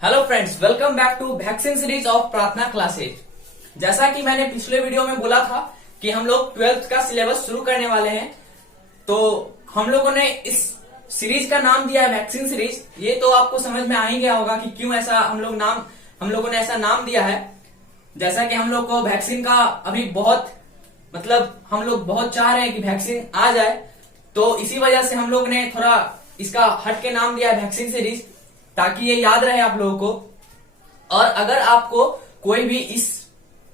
Hello friends, welcome back to vaccine series of Prarthana classes. जैसा कि मैंने पिछले वीडियो में बोला था कि हम लोग 12th का सिलेबस शुरू करने वाले हैं, तो हम लोगों ने इस सीरीज का नाम दिया है वैक्सीन सीरीज। ये तो आपको समझ में आ ही गया होगा कि क्यों ऐसा हम लोगों ने ऐसा नाम दिया है। जैसा कि हम लोग को वैक्सीन का अभी हम लोग बहुत चाह रहे हैं कि वैक्सीन आ जाए, तो इसी वजह से हम लोग ने थोड़ा इसका हट के नाम दिया है वैक्सीन सीरीज, ताकि ये याद रहे आप लोगों को। और अगर आपको कोई भी इस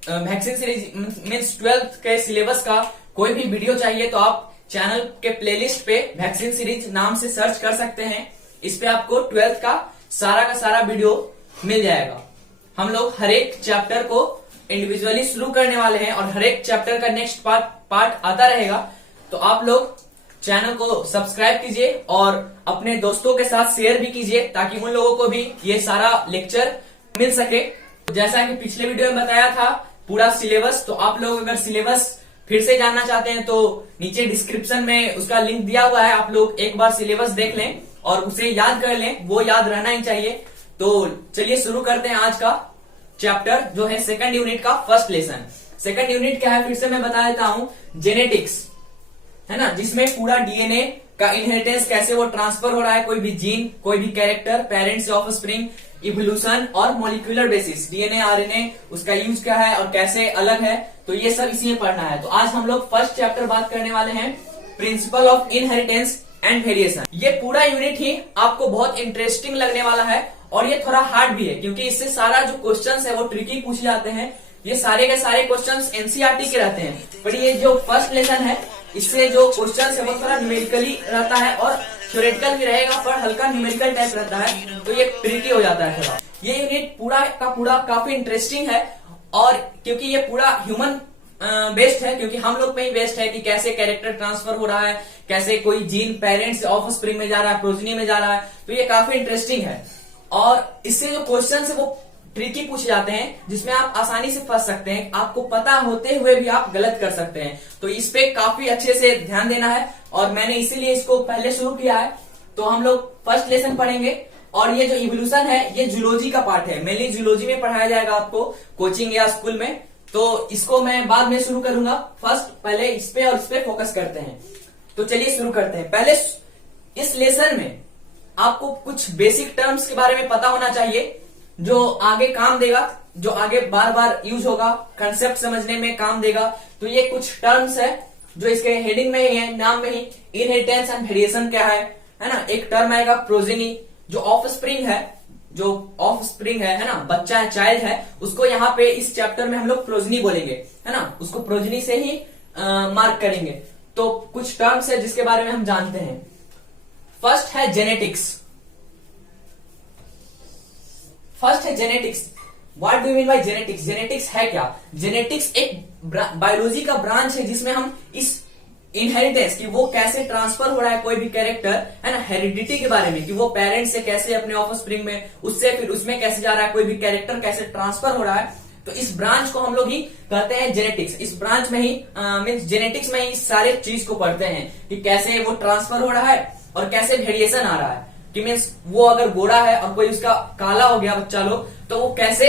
वैक्सीन सीरीज मीन्स 12th के सिलेबस का कोई भी वीडियो चाहिए तो आप चैनल के प्लेलिस्ट पे वैक्सीन सीरीज नाम से सर्च कर सकते हैं। इस पे आपको 12th का सारा वीडियो मिल जाएगा। हम लोग हर एक चैप्टर को इंडिविजुअली शुरू करने वाले हैं और हर एक चैप्टर का नेक्स्ट पार्ट आता रहेगा। तो आप लोग चैनल को सब्सक्राइब कीजिए और अपने दोस्तों के साथ शेयर भी कीजिए, ताकि उन लोगों को भी ये सारा लेक्चर मिल सके। जैसा कि पिछले वीडियो में बताया था पूरा सिलेबस, तो आप लोग अगर सिलेबस फिर से जानना चाहते हैं तो नीचे डिस्क्रिप्शन में उसका लिंक दिया हुआ है। आप लोग एक बार सिलेबस देख लें और उसे याद कर लें, वो याद रहना ही चाहिए। तो चलिए शुरू करते हैं आज का चैप्टर, जो है सेकंड यूनिट का फर्स्ट लेसन। सेकंड यूनिट क्या है फिर से मैं बता देता हूं, जेनेटिक्स है ना, जिसमें पूरा डीएनए का इनहेरिटेंस कैसे वो ट्रांसफर हो रहा है, कोई भी जीन, कोई भी कैरेक्टर, पेरेंट्स से ऑफस्प्रिंग, इवोल्यूशन और मॉलिक्यूलर बेसिस, डीएनए आरएनए उसका यूज क्या है और कैसे अलग है, तो ये सब इसी में पढ़ना है। तो आज हम लोग फर्स्ट चैप्टर बात करने वाले हैं, principle of inheritance and variation. ये पूरा यूनिट ही आपको बहुत इंटरेस्टिंग लगने वाला है और ये थोड़ा हार्ड भी है, क्योंकि इससे सारा जो क्वेश्चन है वो ट्रिकी पूछे जाते हैं। ये सारे के सारे क्वेश्चंस एनसीईआरटी के रहते हैं, पर ये जो फर्स्ट लेसन है इससे जो क्वेश्चन है वो थोड़ा न्यूमेरिकली रहता है और थ्योरेटिकल भी रहेगा, पर हल्का न्यूमेरिकल टाइप रहता है, तो ये ट्रिकी हो जाता है थोड़ा। ये यूनिट पूरा का पूरा काफी इंटरेस्टिंग है, और क्योंकि ये पूरा ह्यूमन बेस्ड है, क्योंकि हम लोग पे ही बेस्ड है कि कैसे कैरेक्टर ट्रांसफर हो रहा है, कैसे कोई जीन पेरेंट्स से ऑफस्प्रिंग में जा रहा है, प्रोजेनी में जा रहा है, तो ये काफी इंटरेस्टिंग है। और इससे जो क्वेश्चन है वो ट्रिकी पूछे जाते हैं, जिसमें आप आसानी से फंस सकते हैं, आपको पता होते हुए भी आप गलत कर सकते हैं। तो इस पे काफी अच्छे से ध्यान देना है, और मैंने इसीलिए इसको पहले शुरू किया है। तो हम लोग फर्स्ट लेसन पढ़ेंगे, और ये जो इवोल्यूशन है ये जूलॉजी का पार्ट है, मेनली जूलॉजी में पढ़ाया जाएगा आपको कोचिंग या स्कूल में, तो इसको मैं बाद में शुरू करूंगा। फर्स्ट पहले इस पे और इस पे फोकस करते हैं। तो चलिए शुरू करते हैं। पहले इस लेसन में आपको कुछ बेसिक टर्म्स के बारे में पता होना चाहिए, जो आगे काम देगा, जो आगे बार बार यूज होगा, कंसेप्ट समझने में काम देगा। तो ये कुछ टर्म्स है जो इसके हेडिंग में ही है, नाम में ही। इनहेरिटेंस एंड वेरिएशन क्या है ना। एक टर्म आएगा प्रोजेनी, जो ऑफस्प्रिंग है ना, बच्चा है, चाइल्ड है, उसको यहाँ पे इस चैप्टर में हम लोग प्रोजेनी बोलेंगे, है ना, उसको प्रोजेनी से ही मार्क करेंगे। तो कुछ टर्म्स है जिसके बारे में हम जानते हैं। फर्स्ट है genetics. What do you mean by genetics? Genetics है क्या? जेनेटिक्स एक बायोलॉजी का ब्रांच है, जिसमें हम इस इनहेरिटेंस की वो कैसे ट्रांसफर हो रहा है कोई भी कैरेक्टर, है ना, हेरिडिटी के बारे में, कि वो पेरेंट्स से कैसे अपने ऑफस्प्रिंग में, उससे फिर उसमें कैसे जा रहा है, कोई भी कैरेक्टर कैसे ट्रांसफर हो रहा है। तो इस ब्रांच को हम लोग ही कहते हैं जेनेटिक्स। इस ब्रांच में ही मीन्स जेनेटिक्स में ही इस सारे चीज को पढ़ते हैं, कि कैसे वो ट्रांसफर हो रहा है और कैसे वेरिएशन आ रहा है, कि मीन्स वो अगर गोरा है और कोई उसका काला हो गया बच्चा लोग, तो वो कैसे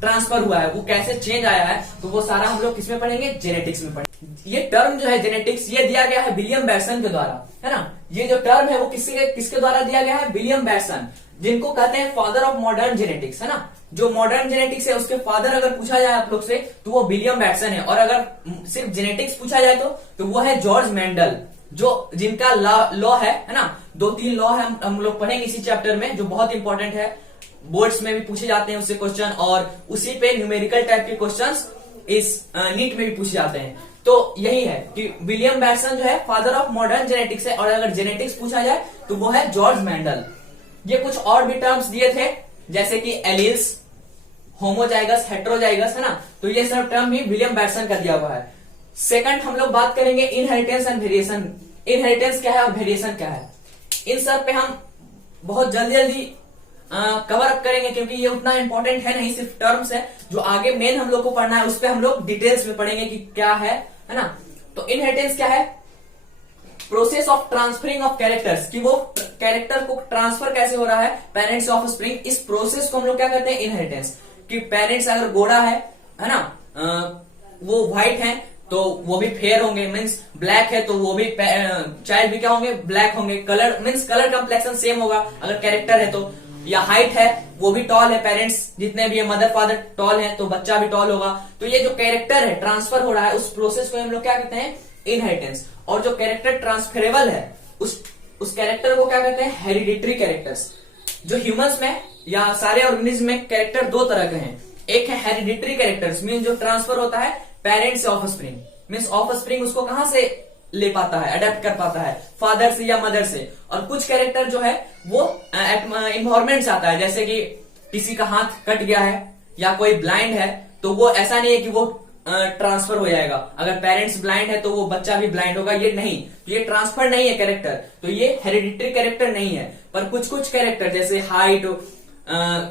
ट्रांसफर हुआ है, वो कैसे चेंज आया है, तो वो सारा हम लोग किसमें पढ़ेंगे? जेनेटिक्स में पढ़ेंगे। ये टर्म जो है जेनेटिक्स, ये दिया गया है विलियम बैसन के द्वारा, है ना। ये जो टर्म है वो किसके द्वारा दिया गया है? विलियम बैसन, जिनको कहते हैं फादर ऑफ मॉडर्न जेनेटिक्स, है ना। जो मॉडर्न जेनेटिक्स है उसके फादर अगर पूछा जाए आप लोग से तो वो विलियम बैसन है, और अगर सिर्फ जेनेटिक्स पूछा जाए तो वो है जॉर्ज मेंडल, जो जिनका लॉ है ना। 2-3 लॉ है हम लोग पढ़ेंगे इसी चैप्टर में, जो बहुत इंपॉर्टेंट है, बोर्ड्स में भी पूछे जाते हैं उससे क्वेश्चन, और उसी पे न्यूमेरिकल टाइप के क्वेश्चंस इस नीट में भी पूछे जाते हैं। तो यही है कि विलियम बैसन जो है फादर ऑफ मॉडर्न जेनेटिक्स है, और अगर जेनेटिक्स पूछा जाए तो वो है जॉर्ज मेंडल। ये कुछ और भी टर्म्स दिए थे, जैसे कि एलील्स, होमोजाइगस, हेट्रोजाइगस, है ना। तो ये सब टर्म भी विलियम बैसन का दिया हुआ है। सेकंड हम लोग बात करेंगे इनहेरिटेंस एंड वेरिएशन। इनहेरिटेंस क्या है और वेरिएशन क्या है, इन सब पे हम बहुत जल्दी कवर अप करेंगे, क्योंकि ये उतना इंपॉर्टेंट है नहीं, सिर्फ टर्म्स है। जो आगे मेन हम लोग को पढ़ना है उस पे हम लोग डिटेल्स में पढ़ेंगे कि क्या है ना। तो इनहेरिटेंस क्या है? Process of transferring of characters, कि वो कैरेक्टर को ट्रांसफर कैसे हो रहा है पेरेंट्स ऑफ स्प्रिंग, इस प्रोसेस को हम लोग क्या कहते हैं इनहेरिटेंस। कि पेरेंट्स अगर गोरा है ना, वो व्हाइट है तो वो भी फेयर होंगे, मीन्स ब्लैक है तो वो भी चाइल्ड भी क्या होंगे ब्लैक होंगे। Colour means colour complexion same होगा अगर कैरेक्टर है तो। या हाइट है वो भी टॉल है, पेरेंट्स जितने भी है मदर फादर टॉल है तो बच्चा भी टॉल होगा। तो ये जो कैरेक्टर है ट्रांसफर हो रहा है उस प्रोसेस को हम लोग क्या कहते हैं इनहेरिटेंस। और जो कैरेक्टर ट्रांसफरेबल है उस कैरेक्टर को क्या कहते हैं हेरिडिटरी कैरेक्टर्स। जो ह्यूमंस में या सारे ऑर्गेनिज्म में कैरेक्टर दो तरह के हैं, एक है हेरिडिटरी कैरेक्टर्स मीन जो ट्रांसफर होता है पेरेंट्स से of spring, means of spring उसको कहां से ले पाता है अडेप्ट कर पाता है फादर से या मदर से। और कुछ कैरेक्टर जो है वो इन्वायरमेंट से आता है, जैसे कि किसी का हाथ कट गया है या कोई ब्लाइंड है तो वो ऐसा नहीं है कि वो ट्रांसफर हो जाएगा। अगर पेरेंट्स ब्लाइंड है तो वो बच्चा भी ब्लाइंड होगा, ये नहीं, तो ये ट्रांसफर नहीं है कैरेक्टर, तो ये हेरिडिटरी कैरेक्टर नहीं है। पर कुछ कुछ कैरेक्टर जैसे हाइट,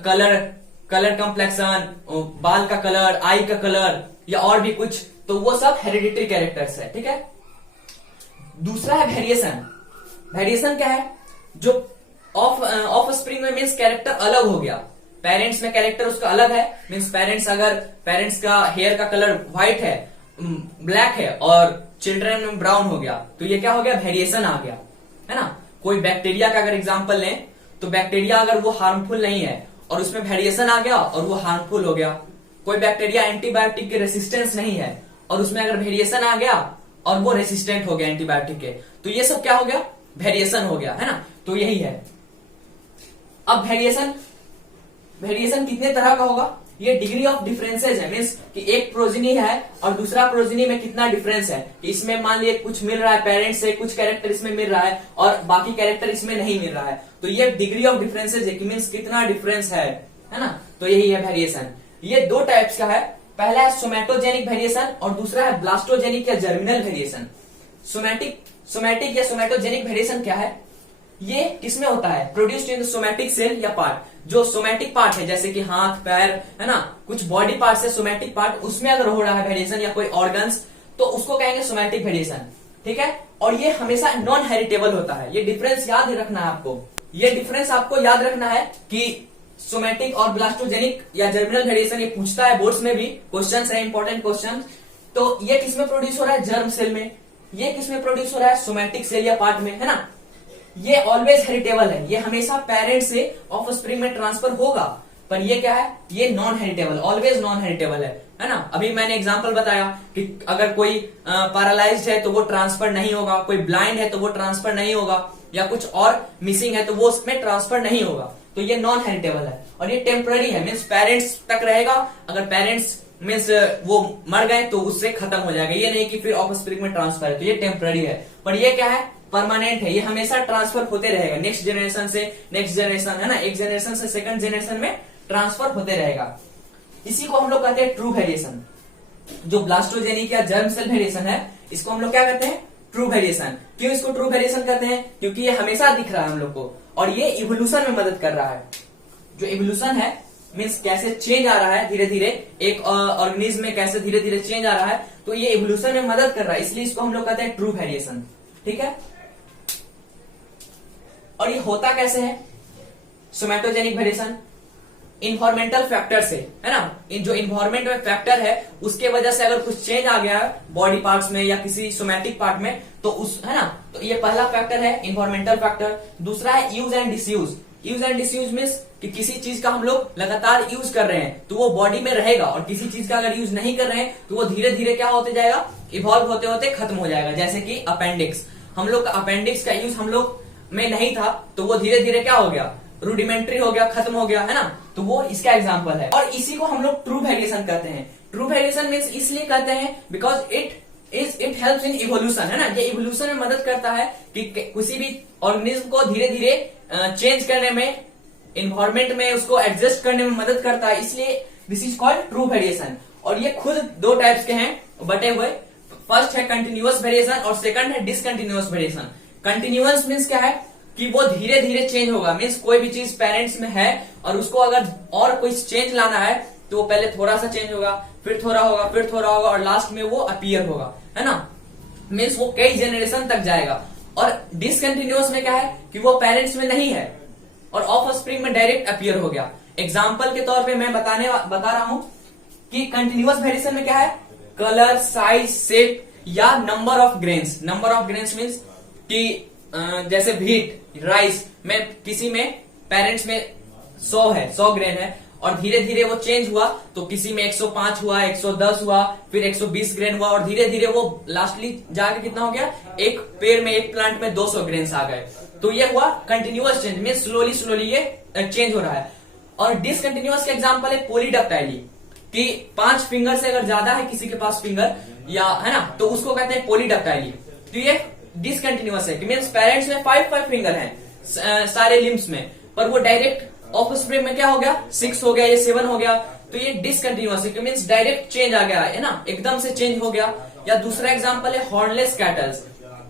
कलर कम्प्लेक्शन, बाल का कलर, आई का कलर या और भी कुछ, तो वो सब हेरिडिटरी कैरेक्टर्स है। ठीक है। दूसरा है वेरिएशन। वेरिएशन क्या है, जो ऑफ स्प्रिंग में मीन्स कैरेक्टर अलग हो गया, पेरेंट्स में कैरेक्टर उसका अलग है, मीन्स पेरेंट्स का हेयर का कलर व्हाइट है ब्लैक है और चिल्ड्रन में ब्राउन हो गया, तो ये क्या हो गया वेरिएशन आ गया, है ना। कोई बैक्टीरिया का अगर एग्जांपल लें तो बैक्टीरिया अगर वो हार्मफुल नहीं है और उसमें वेरिएशन आ गया और वो हार्मफुल हो गया। कोई बैक्टीरिया एंटीबायोटिक के रेसिस्टेंस नहीं है और उसमें अगर वेरिएशन आ गया और वो रेसिस्टेंट हो गया एंटीबायोटिक के, तो ये सब क्या हो गया वेरिएशन हो गया, है ना। तो यही है। अब वेरिएशन कितने तरह का होगा, ये डिग्री ऑफ डिफरेंसेस है, मीन्स कि एक प्रोजिनी है और दूसरा प्रोजिनी में कितना डिफरेंस है। कि इसमें मान लिया कुछ मिल रहा है पेरेंट्स से, कुछ कैरेक्टर इसमें मिल रहा है और बाकी कैरेक्टर इसमें नहीं मिल रहा है, तो ये डिग्री ऑफ डिफरेंसेस है कि मीन्स कितना डिफरेंस है ना। तो यही है वेरिएशन। ये दो टाइप्स का है, पहला है सोमैटोजेनिक वेरिएशन और दूसरा है ब्लास्टोजेनिक या जर्मिनल वेरिएशन। सोमैटिक या सोमैटोजेनिक वेरिएशन क्या है, ये किसमें होता है प्रोड्यूस्ड इन सोमैटिक सेल या पार्ट। जो सोमैटिक पार्ट है जैसे कि हाथ पैर है ना, कुछ बॉडी पार्ट है सोमैटिक पार्ट, उसमें अगर हो रहा है वेरिएशन या कोई ऑर्गन्स तो उसको कहेंगे सोमैटिक वेरिएशन। ठीक है। और ये हमेशा नॉन हेरिटेबल होता है, ये डिफरेंस याद रखना है आपको। ये डिफरेंस आपको याद रखना है कि सोमैटिक और ब्लास्टोजेनिक या जर्मिनल वेरिएशन, ये पूछता है बोर्ड्स में भी क्वेश्चंस है, इंपॉर्टेंट क्वेश्चन। तो ये किसमें प्रोड्यूस हो रहा है जर्म सेल में, ये किसमें प्रोड्यूस हो रहा है सोमैटिक सेल या पार्ट में, है ना। ये ऑलवेज हेरिटेबल है, ये हमेशा पेरेंट से ऑफ स्प्रिंग में ट्रांसफर होगा, पर ये क्या है ये non heritable, always non heritable है ना। अभी मैंने एग्जांपल बताया कि अगर कोई पैरालाइज्ड है तो वो ट्रांसफर नहीं होगा, कोई ब्लाइंड है तो वो ट्रांसफर नहीं होगा, या कुछ और मिसिंग है तो वो उसमें ट्रांसफर नहीं होगा, तो ये नॉन हेरिटेबल है। और ये टेम्पररी है, मीन्स पेरेंट्स तक रहेगा, अगर पेरेंट्स मीन्स वो मर गए तो उससे खत्म हो जाएगा, ये नहीं कि फिर ऑफ स्प्रिंग में ट्रांसफर है, तो ये टेम्पररी है। पर ये क्या है परमानेंट है, ये हमेशा ट्रांसफर होते रहेगा, नेक्स्ट जनरेशन से नेक्स्ट जनरेशन, है ना, एक जनरेशन से सेकंड जनरेशन में ट्रांसफर होते रहेगा। इसी को हम लोग कहते हैं ट्रू वेरिएशन। जो ब्लास्टोजेनिक या जर्म सेल वेरिएशन है इसको हम लोग क्या कहते हैं ट्रू वेरिएशन। क्यों इसको ट्रू वेरिएशन कहते हैं, क्योंकि ये हमेशा दिख रहा है हम लोग को और ये इवोल्यूशन में मदद कर रहा है। जो इवोल्यूशन है मीन्स कैसे चेंज आ रहा है धीरे धीरे, एक ऑर्गेनिज्म में कैसे धीरे धीरे चेंज आ रहा है, तो ये इवोल्यूशन में मदद कर रहा है, इसलिए इसको हम लोग कहते हैं ट्रू वेरिएशन। ठीक है। और ये होता कैसे है सोमैटोजेनिक वेरिएशन, इन्वायरमेंटल फैक्टर से, है ना। जो इन्वायरमेंट में फैक्टर है उसके वजह से अगर कुछ चेंज आ गया है बॉडी पार्ट्स में या किसी सोमैटिक पार्ट में तो उस, है ना, तो ये पहला फैक्टर है इन्वायरमेंटल फैक्टर। दूसरा है use and disuse. Use and disuse means कि किसी चीज का हम लोग लगातार यूज कर रहे हैं तो वो बॉडी में रहेगा, और किसी चीज का अगर यूज नहीं कर रहे हैं तो वो धीरे धीरे क्या होते जाएगा इवॉल्व होते होते खत्म हो जाएगा। जैसे कि अपेंडिक्स, हम लोग का अपेंडिक्स का यूज हम लोग में नहीं था तो वो धीरे धीरे क्या हो गया रूडिमेंट्री हो गया, खत्म हो गया, है ना। तो वो इसका एग्जांपल है और इसी को हम लोग ट्रू वेरिएशन कहते हैं। ट्रू वेरिएशन मीन्स इसलिए कहते हैं because it helps in evolution, है ना। ये इवोल्यूशन में मदद करता है कि किसी भी ऑर्गेनिज्म को धीरे धीरे चेंज करने में, इन्वायरमेंट में उसको एडजस्ट करने में मदद करता है, इसलिए this is called true variation. और ये खुद दो टाइप्स के हैं बटे हुए, फर्स्ट है कंटिन्यूअस वेरिएशन और सेकंड है डिसकंटिन्यूअस वेरिएशन। कंटिन्यूअस मीन्स क्या है कि वो धीरे धीरे चेंज होगा, मीन्स कोई भी चीज पेरेंट्स में है और उसको अगर और कोई चेंज लाना है तो वो पहले थोड़ा सा चेंज होगा, फिर थोड़ा होगा, फिर थोड़ा होगा और लास्ट में वो अपीयर होगा, है ना। मीन्स वो कई जनरेशन तक जाएगा और डिसकंटिन्यूअस में क्या है कि वो पेरेंट्स में नहीं है और ऑफ स्प्रिंग में डायरेक्ट अपीयर हो गया। एग्जाम्पल के तौर पे मैं बता रहा हूं कि कंटिन्यूअस वेरिएशन में क्या है, कलर, साइज, शेप या number of grains. Number of grains means कि जैसे व्हीट, राइस में किसी में पेरेंट्स में 100 है, 100 ग्रेन है और धीरे धीरे वो चेंज हुआ तो किसी में 105 हुआ, 110 हुआ, फिर 120 ग्रेन हुआ और धीरे धीरे वो लास्टली जाके कितना हो गया, एक पेड़ में, एक प्लांट में 200 ग्रेन्स आ गए। तो ये हुआ कंटिन्यूअस चेंज में स्लोली स्लोली ये चेंज हो रहा है। और डिसकंटिन्यूअस का एग्जांपल है पॉलीडक्टाइली, कि 5 फिंगर से अगर ज्यादा है किसी के पास फिंगर या है ना, तो उसको कहते हैं पॉलीडक्टाइली। तो ये डिसकंटिन्यूअस है कि मीन्स पेरेंट्स में 5 फिंगर हैं सारे लिम्स में, पर वो डायरेक्ट ऑफ स्प्रिंग में क्या हो गया, 6 हो गया, ये 7 हो गया। तो ये डिसकंटिन्यूअस है, मीन्स डायरेक्ट चेंज आ गया है ना, एकदम से चेंज हो गया। या दूसरा एग्जांपल है हॉर्नलेस कैटल्स,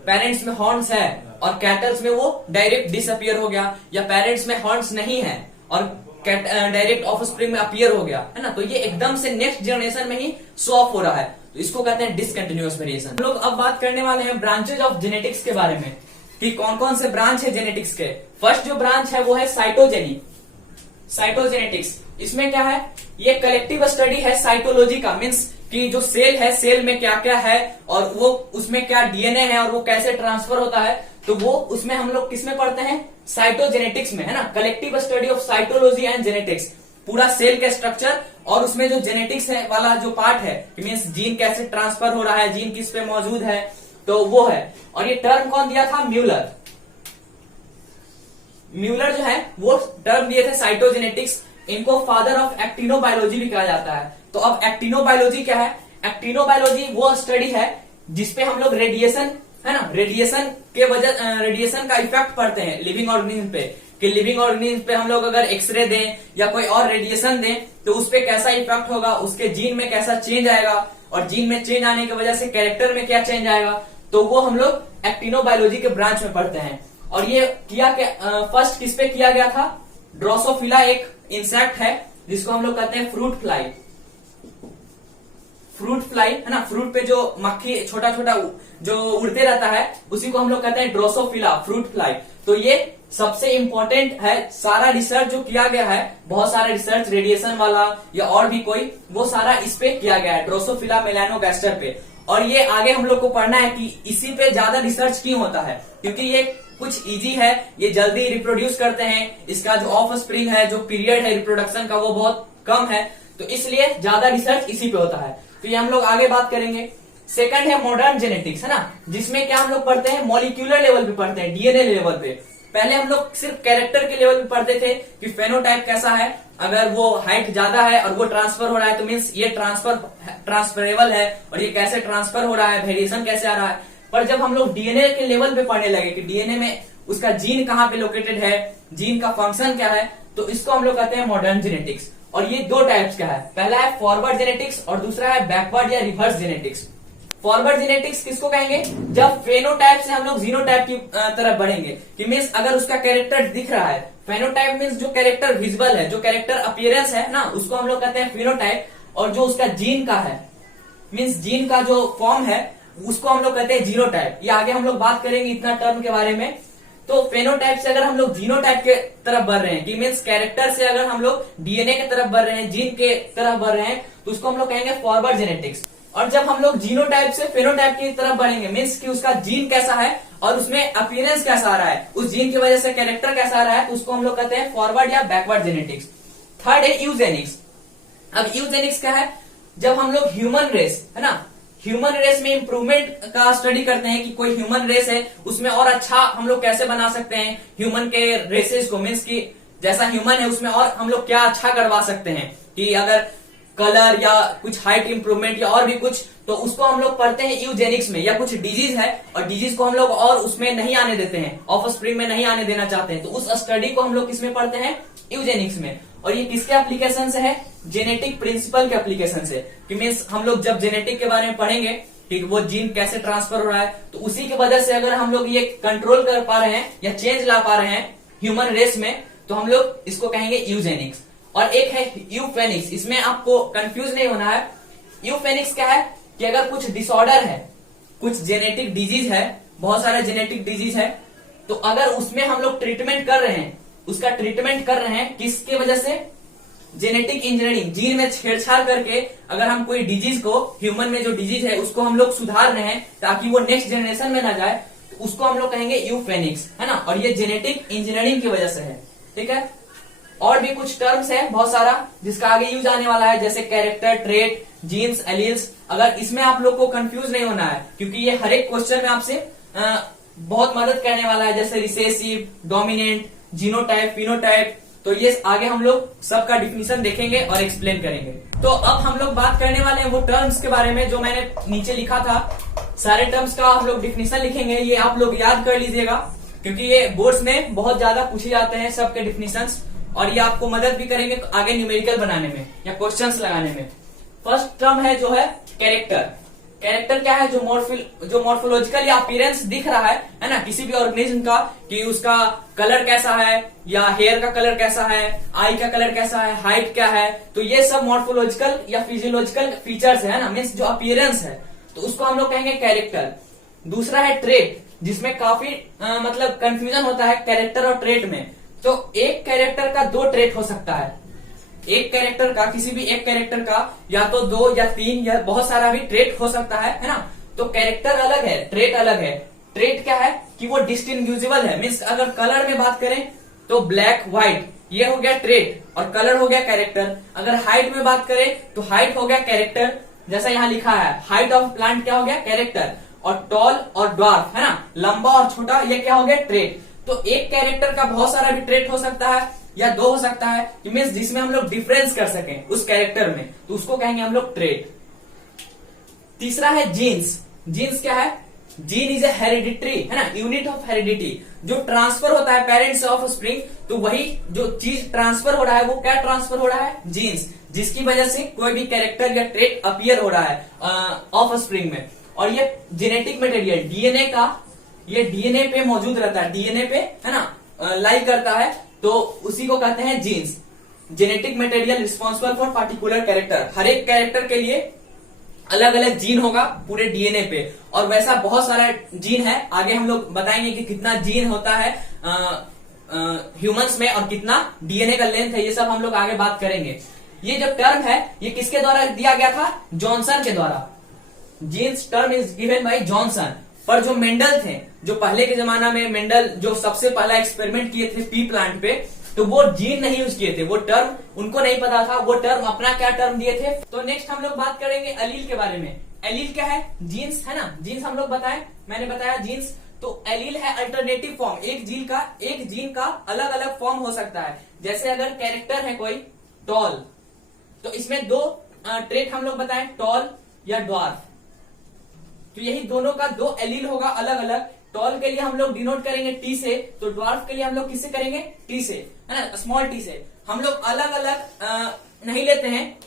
पेरेंट्स में हॉर्न्स है और कैटल्स में वो डायरेक्ट डिसअपियर हो गया। या पेरेंट्स में हॉर्न्स नहीं है और डायरेक्ट ऑफ स्प्रिंग में अपीयर हो गया, है ना, तो ये एकदम से नेक्स्ट जनरेशन में ही शो ऑफ हो रहा है। तो इसको कहते हैं डिसकंटिन्यूअस वेरिएशन। हम लोग अब बात करने वाले हैं ब्रांचेज ऑफ जेनेटिक्स के बारे में, कि कौन कौन से ब्रांच है जेनेटिक्स के। फर्स्ट जो ब्रांच है वो है साइटोजेनेटिक्स। इसमें क्या है, ये कलेक्टिव स्टडी है साइटोलॉजी का, मीन्स कि जो सेल है, सेल में क्या क्या है और वो उसमें क्या डीएनए है और वो कैसे ट्रांसफर होता है, तो वो उसमें हम लोग किसमें पढ़ते हैं, साइटोजेनेटिक्स में, है ना। Collective study of cytology and genetics, पूरा सेल का स्ट्रक्चर और उसमें जो जेनेटिक्स है वाला जो पार्ट है, मीन्स जीन कैसे ट्रांसफर हो रहा है, जीन किस पे मौजूद है, तो वो है। और ये टर्म कौन दिया था, म्यूलर जो है वो टर्म दिए थे साइटोजेनेटिक्स। इनको फादर ऑफ एक्टिनोबायोलॉजी भी कहा जाता है। तो अब एक्टिनोबायोलॉजी क्या है, एक्टिनोबायोलॉजी वो स्टडी है जिसपे हम लोग रेडिएशन, है ना, रेडिएशन का इफेक्ट पढ़ते हैं लिविंग ऑर्गेनिज्म पे, कि लिविंग ऑर्गेनिज्म पे हम लोग अगर एक्सरे दें या कोई और रेडिएशन दें तो उस पे कैसा इफेक्ट होगा, उसके जीन में कैसा चेंज आएगा और जीन में चेंज आने की वजह से कैरेक्टर में क्या चेंज आएगा, तो वो हम लोग एक्टिनोबायोलॉजी के ब्रांच में पढ़ते हैं। और ये किया फर्स्ट किस पे किया गया था, ड्रोसोफिला एक इंसेक्ट है जिसको हम लोग कहते हैं फ्रूट फ्लाई, है ना, फ्रूट पे जो मक्खी छोटा छोटा जो उड़ते रहता है उसी को हम लोग कहते हैं ड्रोसोफिला, फ्रूट फ्लाई। तो ये सबसे इंपॉर्टेंट है। सारा रिसर्च जो किया गया है, बहुत सारा रिसर्च रेडिएशन वाला या और भी कोई, वो सारा इस पे किया गया है, ड्रोसोफिला मेलानोगास्टर पे। और ये आगे हम लोग को पढ़ना है कि इसी पे ज्यादा रिसर्च क्यों होता है, क्योंकि ये कुछ इजी है, ये जल्दी रिप्रोड्यूस करते हैं, इसका जो ऑफ स्प्रिंग है, जो पीरियड है रिप्रोडक्शन का वो बहुत कम है, तो इसलिए ज्यादा रिसर्च इसी पे होता है। तो ये हम लोग आगे बात करेंगे। सेकंड है मॉडर्न जेनेटिक्स, है ना, जिसमें क्या हम लोग पढ़ते हैं, मॉलिक्यूलर लेवल पे पढ़ते हैं, डीएनए लेवल पे। पहले हम लोग सिर्फ कैरेक्टर के लेवल पे पढ़ते थे कि फेनोटाइप कैसा है, अगर वो हाइट ज्यादा है और वो ट्रांसफर हो रहा है तो मीन्स ये ट्रांसफरेबल है और ये कैसे ट्रांसफर हो रहा है, वेरिएशन कैसे आ रहा है। पर जब हम लोग डीएनए के लेवल पे पढ़ने लगे कि डीएनए में उसका जीन कहाँ पे लोकेटेड है, जीन का फंक्शन क्या है, तो इसको हम लोग कहते हैं मॉडर्न जेनेटिक्स। और ये दो टाइप्स का है, पहला है फॉरवर्ड जेनेटिक्स और दूसरा है बैकवर्ड या रिवर्स जेनेटिक्स। फॉरवर्ड जेनेटिक्स किसको कहेंगे, जब फेनोटाइप से हम लोग जीनोटाइप की तरफ बढ़ेंगे, कि मीन्स अगर उसका कैरेक्टर दिख रहा है, फेनोटाइप मीन्स जो कैरेक्टर विजिबल है, जो कैरेक्टर अपीयरेंस है ना, उसको हम लोग कहते हैं फेनोटाइप। और जो उसका जीन का है, मीन्स जीन का जो फॉर्म है, उसको हम लोग कहते हैं जीनोटाइप। ये आगे हम लोग बात करेंगे इतना टर्म के बारे में। तो फेनोटाइप से अगर हम लोग जीनोटाइप के तरफ बढ़ रहे हैं, कि मीन्स कैरेक्टर से अगर हम लोग डीएनए के तरफ बढ़ रहे हैं, जीन के तरफ बढ़ रहे हैं, तो उसको हम लोग कहेंगे फॉरवर्ड जेनेटिक्स। और जब हम लोग जीनोटाइप से फेनोटाइप की तरफ बढ़ेंगे, मीन्स कि उसका जीन कैसा है और उसमें अपीयरेंस कैसा आ रहा है, उस जीन की वजह से कैरेक्टर कैसा आ रहा है, तो उसको हम लोग कहते हैं फॉरवर्ड या बैकवर्ड जेनेटिक्स। थर्ड है यूजेनिक्स। अब यूजेनिक्स क्या है, जब हम लोग ह्यूमन रेस, है ना, ह्यूमन रेस में इंप्रूवमेंट का स्टडी करते हैं कि कोई ह्यूमन रेस है उसमें और अच्छा हम लोग कैसे बना सकते हैं ह्यूमन के रेसेस को, मीन्स कि जैसा ह्यूमन है उसमें और हम लोग क्या अच्छा करवा सकते हैं, कि अगर कलर या कुछ हाइट इंप्रूवमेंट या और भी कुछ, तो उसको हम लोग पढ़ते हैं यूजेनिक्स में। या कुछ डिजीज है और डिजीज को हम लोग और उसमें नहीं आने देते हैं, ऑफ स्प्रिंग में नहीं आने देना चाहते हैं, तो उस स्टडी को हम लोग किसमें पढ़ते हैं, यूजेनिक्स में। और ये किसके एप्लीकेशन से है, जेनेटिक प्रिंसिपल के एप्लीकेशन से, कि मीन्स हम लोग जब जेनेटिक के बारे में पढ़ेंगे कि वो जीन कैसे ट्रांसफर हो रहा है, तो उसी की वजह से अगर हम लोग ये कंट्रोल कर पा रहे हैं या चेंज ला पा रहे हैं ह्यूमन रेस में, तो हम लोग इसको कहेंगे यूजेनिक्स। और एक है यूफेनिक्स, इसमें आपको कंफ्यूज नहीं होना है। यूफेनिक्स क्या है कि अगर कुछ डिसऑर्डर है, कुछ जेनेटिक डिजीज है, बहुत सारे जेनेटिक डिजीज है, तो अगर उसमें हम लोग ट्रीटमेंट कर रहे हैं, उसका ट्रीटमेंट कर रहे हैं किसके वजह से, जेनेटिक इंजीनियरिंग, जीन में छेड़छाड़ करके अगर हम कोई डिजीज को, ह्यूमन में जो डिजीज है उसको हम लोग सुधार रहे हैं ताकि वो नेक्स्ट जनरेशन में ना जाए, तो उसको हम लोग कहेंगे यूफेनिक्स, है ना। और ये जेनेटिक इंजीनियरिंग की वजह से है, ठीक है। और भी कुछ टर्म्स है बहुत सारा जिसका आगे यूज आने वाला है, जैसे कैरेक्टर, ट्रेट, जीन्स, एलील्स। अगर इसमें आप लोग को कंफ्यूज नहीं होना है, क्योंकि ये हर एक क्वेश्चन में आपसे बहुत मदद करने वाला है, जैसे रिसेसिव, डोमिनेंट, जीनोटाइप, फिनोटाइप। तो ये आगे हम लोग सबका डिफिनीशन देखेंगे और एक्सप्लेन करेंगे। तो अब हम लोग बात करने वाले हैं वो टर्म्स के बारे में जो मैंने नीचे लिखा था। सारे टर्म्स का हम लोग डिफिनीशन लिखेंगे, ये आप लोग याद कर लीजिएगा, क्योंकि ये बोर्ड्स में बहुत ज्यादा पूछे जाते हैं सबके डिफिनीशंस, और ये आपको मदद भी करेंगे आगे न्यूमेरिकल बनाने में या क्वेश्चंस लगाने में। फर्स्ट टर्म है जो है कैरेक्टर। कैरेक्टर क्या है, जो मॉर्फोलॉजिकल या अपीयरेंस दिख रहा है ना, किसी भी ऑर्गेनिज्म का, कि उसका कलर कैसा है, या हेयर का कलर कैसा है, आई का कलर कैसा है, हाइट क्या है, तो ये सब मॉर्फोलॉजिकल या फिजियोलॉजिकल फीचर्स है ना, मीन्स जो अपीयरेंस है, तो उसको हम लोग कहेंगे कैरेक्टर। दूसरा है ट्रेट, जिसमें काफी मतलब कंफ्यूजन होता है कैरेक्टर और ट्रेट में। तो एक कैरेक्टर का दो ट्रेट हो सकता है, एक कैरेक्टर का, किसी भी एक कैरेक्टर का या तो दो या तीन या बहुत सारा भी ट्रेट हो सकता है ना। तो कैरेक्टर अलग है, ट्रेट अलग है। ट्रेट क्या है कि वो डिस्टिंग्विजिबल है, मीन्स अगर कलर में बात करें तो ब्लैक, व्हाइट, ये हो गया ट्रेट और कलर हो गया कैरेक्टर। अगर हाइट में बात करें तो हाइट हो गया कैरेक्टर, जैसा यहाँ लिखा है हाइट ऑफ प्लांट क्या हो गया कैरेक्टर, और टॉल और ड्वार्फ, है ना, लंबा और छोटा, ये क्या हो गया ट्रेट। तो एक कैरेक्टर का बहुत सारा भी ट्रेट हो सकता है या दो हो सकता है, मीन्स जिसमें हम लोग डिफरेंस कर सकें उस कैरेक्टर में, तो उसको कहेंगे हम लोग ट्रेट। तीसरा है जीन्स। जीन्स क्या है, जीन इज ए हेरिडिटरी, है ना, यूनिट ऑफ हेरिडिटी, जो ट्रांसफर होता है पेरेंट्स ऑफ स्प्रिंग, तो वही जो चीज ट्रांसफर हो रहा है वो क्या ट्रांसफर हो रहा है, जीन्स, जिसकी वजह से कोई भी कैरेक्टर या ट्रेट अपीयर हो रहा है ऑफ स्प्रिंग में। और ये जेनेटिक मटेरियल डीएनए का, ये डीएनए पे मौजूद रहता है, डीएनए पे, है ना, लाई करता है, तो उसी को कहते हैं genes, genetic material responsible for particular character. हर एक कैरेक्टर के लिए अलग अलग जीन होगा पूरे डीएनए पे, और वैसा बहुत सारा जीन है, आगे हम लोग बताएंगे कि कितना जीन होता है ह्यूमंस में और कितना डीएनए का लेंथ है, ये सब हम लोग आगे बात करेंगे। ये जो टर्म है ये किसके द्वारा दिया गया था, जॉनसन के द्वारा। Genes term is given by Johnson. पर जो मेंडल थे, जो पहले के जमाना में मेंडल जो सबसे पहला एक्सपेरिमेंट किए थे पी प्लांट पे, तो वो जीन नहीं यूज किए थे, वो टर्म उनको नहीं पता था, वो टर्म अपना क्या टर्म दिए थे। तो नेक्स्ट हम लोग बात करेंगे एलील के बारे में। एलील क्या है, जीन्स, है ना, जीन्स हम लोग बताएं, मैंने बताया जीन्स। तो एलील है अल्टरनेटिव फॉर्म, एक जीन का अलग अलग फॉर्म हो सकता है। जैसे अगर कैरेक्टर है कोई टॉल, तो इसमें दो ट्रेट हम लोग बताएं, टॉल या ड्वार्फ, तो यही दोनों का दो एलील होगा अलग अलग। टॉल के लिए हम लोग डिनोट करेंगे टी से, तो ड्वार्फ के लिए हम लोग किससे करेंगे, टी से, है ना, स्मॉल टी से। हम लोग अलग अलग नहीं लेते हैं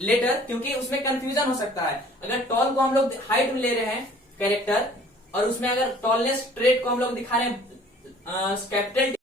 लेटर, क्योंकि उसमें कंफ्यूजन हो सकता है। अगर टॉल को हम लोग हाइट में ले रहे हैं कैरेक्टर, और उसमें अगर टॉलनेस ट्रेट को हम लोग दिखा रहे हैं कैपिटल